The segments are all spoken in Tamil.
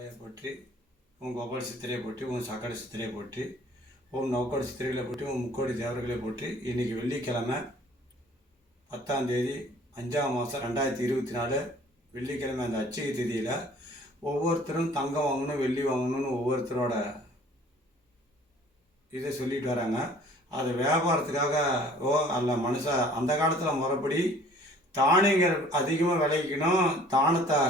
நமச்சிவாய போற்றி உன் கோபால் சித்திரையை போற்றி உன் சக்கரை சித்திரையை போற்றி உன் நவக்கோடி சித்திரைகளை போற்றி உன் முக்கோடி தேவர்களை போற்றி இன்றைக்கி வெள்ளிக்கிழமை பத்தாம் தேதி அஞ்சாம் மாதம் ரெண்டாயிரத்தி இருபத்தி நாலு வெள்ளிக்கிழமை அந்த அச்சய தேதியில் ஒவ்வொருத்தரும் தங்கம் வாங்கணும் வெள்ளி வாங்கணும்னு ஒவ்வொருத்தரோட இதை சொல்லிட்டு வராங்க. அது வியாபாரத்துக்காக ஓ அல்ல மனுஷ அந்த காலத்தில் முறைப்படி தானியங்கள் அதிகமாக விளைவிக்கணும் தானத்தை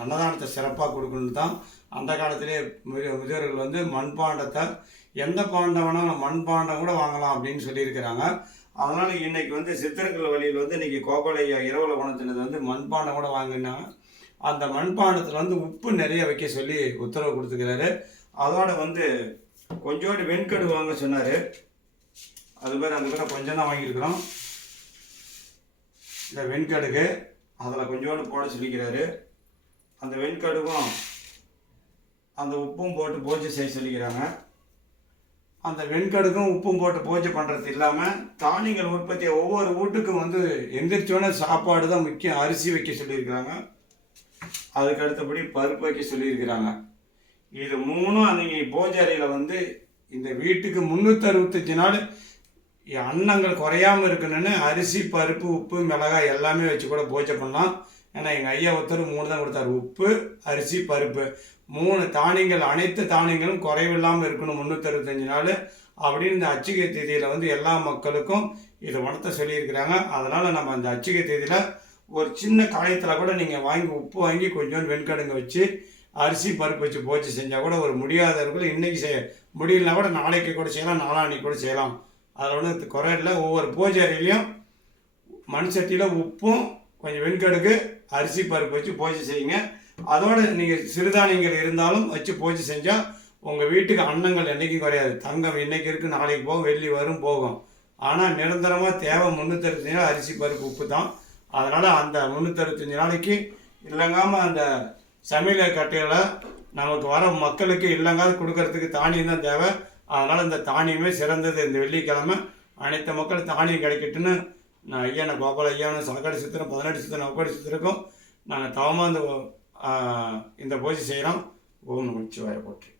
அன்னதானத்தை சிறப்பாக கொடுக்கணும் தான் அந்த காலத்திலே முதியோர்கள் வந்து மண்பாண்டத்தை எந்த பாண்டம் வேணாலும் மண்பாண்டம் கூட வாங்கலாம் அப்படின்னு சொல்லியிருக்கிறாங்க. அதனால் இன்னைக்கு வந்து சித்தர்கள் வழியில் வந்து இன்றைக்கி கோபாலையா இரவுல குணத்தினது வந்து மண்பாண்டம் கூட வாங்கினாங்க. அந்த மண்பாண்டத்தில் வந்து உப்பு நிறைய வைக்க சொல்லி உத்தரவு கொடுத்துக்கிறாரு. அதோட வந்து கொஞ்சோண்டு வெண்கடு வாங்க சொன்னார். அது மாதிரி அந்த கூட கொஞ்சம் தான் வாங்கியிருக்கிறோம். இந்த வெண்கடுகு அதில் கொஞ்சோண்டு போட சொல்லிக்கிறாரு. அந்த வெண்கடுகும் அந்த உப்பும் போட்டு பூஜை செய்ய சொல்லிக்கிறாங்க. அந்த வெண்கடுக்கும் உப்பும் போட்டு பூஜை பண்ணுறது இல்லாமல் தானியங்கள் உற்பத்தி ஒவ்வொரு வீட்டுக்கும் வந்து எந்திரிச்சோன்னே சாப்பாடு தான் முக்கியம். அரிசி வைக்க சொல்லியிருக்கிறாங்க. அதுக்கு அடுத்தபடி பருப்பு வைக்க சொல்லியிருக்கிறாங்க. இது மூணும் அன்றைக்கி பூஜை அறையில் வந்து இந்த வீட்டுக்கு முந்நூற்றி அறுபத்தஞ்சு நாள் அன்னங்கள் குறையாம இருக்கணும்னு அரிசி பருப்பு உப்பு மிளகாய் எல்லாமே வச்சு கூட பூஜை பண்ணலாம். ஏன்னா எங்கள் ஐயா ஒருத்தர் மூணு தான் கொடுத்தாரு. உப்பு அரிசி பருப்பு. மூணு தானியங்கள் அனைத்து தானியங்களும் குறைவில்லாமல் இருக்கணும் முந்நூற்றறுபத்தஞ்சு நாள் அப்படின்னு இந்த அச்சிகை தேதியில் வந்து எல்லா மக்களுக்கும் இதை உணர்த்த சொல்லியிருக்கிறாங்க. அதனால் நம்ம அந்த அச்சிகை தேதியில் ஒரு சின்ன காயத்தில் கூட நீங்கள் வாங்கி உப்பு வாங்கி கொஞ்சோண்டு வெண்கடுங்க வச்சு அரிசி பருப்பு வச்சு பூஜை செஞ்சால் கூட ஒரு முடியாதவர்கள் இன்றைக்கி செய்ய முடியலனா கூட நாளைக்கு கூட செய்யலாம் நாளான்னைக்கு கூட செய்யலாம். அதில் ஒன்றும் குறை இல்லை. ஒவ்வொரு பூஜை அறையிலையும் மண் சட்டியில் உப்பும் கொஞ்சம் வெண்கடுக்கு அரிசி பருப்பு வச்சு பூஜை செய்யுங்க. அதோடு நீங்கள் சிறுதானியங்கள் இருந்தாலும் வச்சு பூஜை செஞ்சால் உங்கள் வீட்டுக்கு அன்னங்கள் என்றைக்கும் குறையாது. தங்கம் இன்னைக்கு இருக்குது நாளைக்கு போகும் வெள்ளி வரும் போகும். ஆனால் நிரந்தரமாக தேவை முந்நூற்றறுபத்தஞ்சு நாள் அரிசி பருப்பு உப்பு தான். அதனால் அந்த முந்நூற்றஞ்சு நாளைக்கு இல்லைங்காமல் அந்த சமையல் கட்டையில் நமக்கு வர மக்களுக்கு இல்லைங்காது கொடுக்கறதுக்கு தானியம் தான் தேவை. அதனால் இந்த தானியமே சிறந்தது. இந்த வெள்ளிக்கிழமை அனைத்து மக்கள் தானியம் கிடைக்கட்டுன்னு நான் ஐயான கோபால ஐயானும் சாக்காடு சித்திரம் பதினெட்டு சித்திரம் நவக்காடு சித்திரக்கும் நாங்கள் தவமாக இந்த இந்த பூஜை செய்கிறோம் ஓம் நமச்சிவாய போற்றி.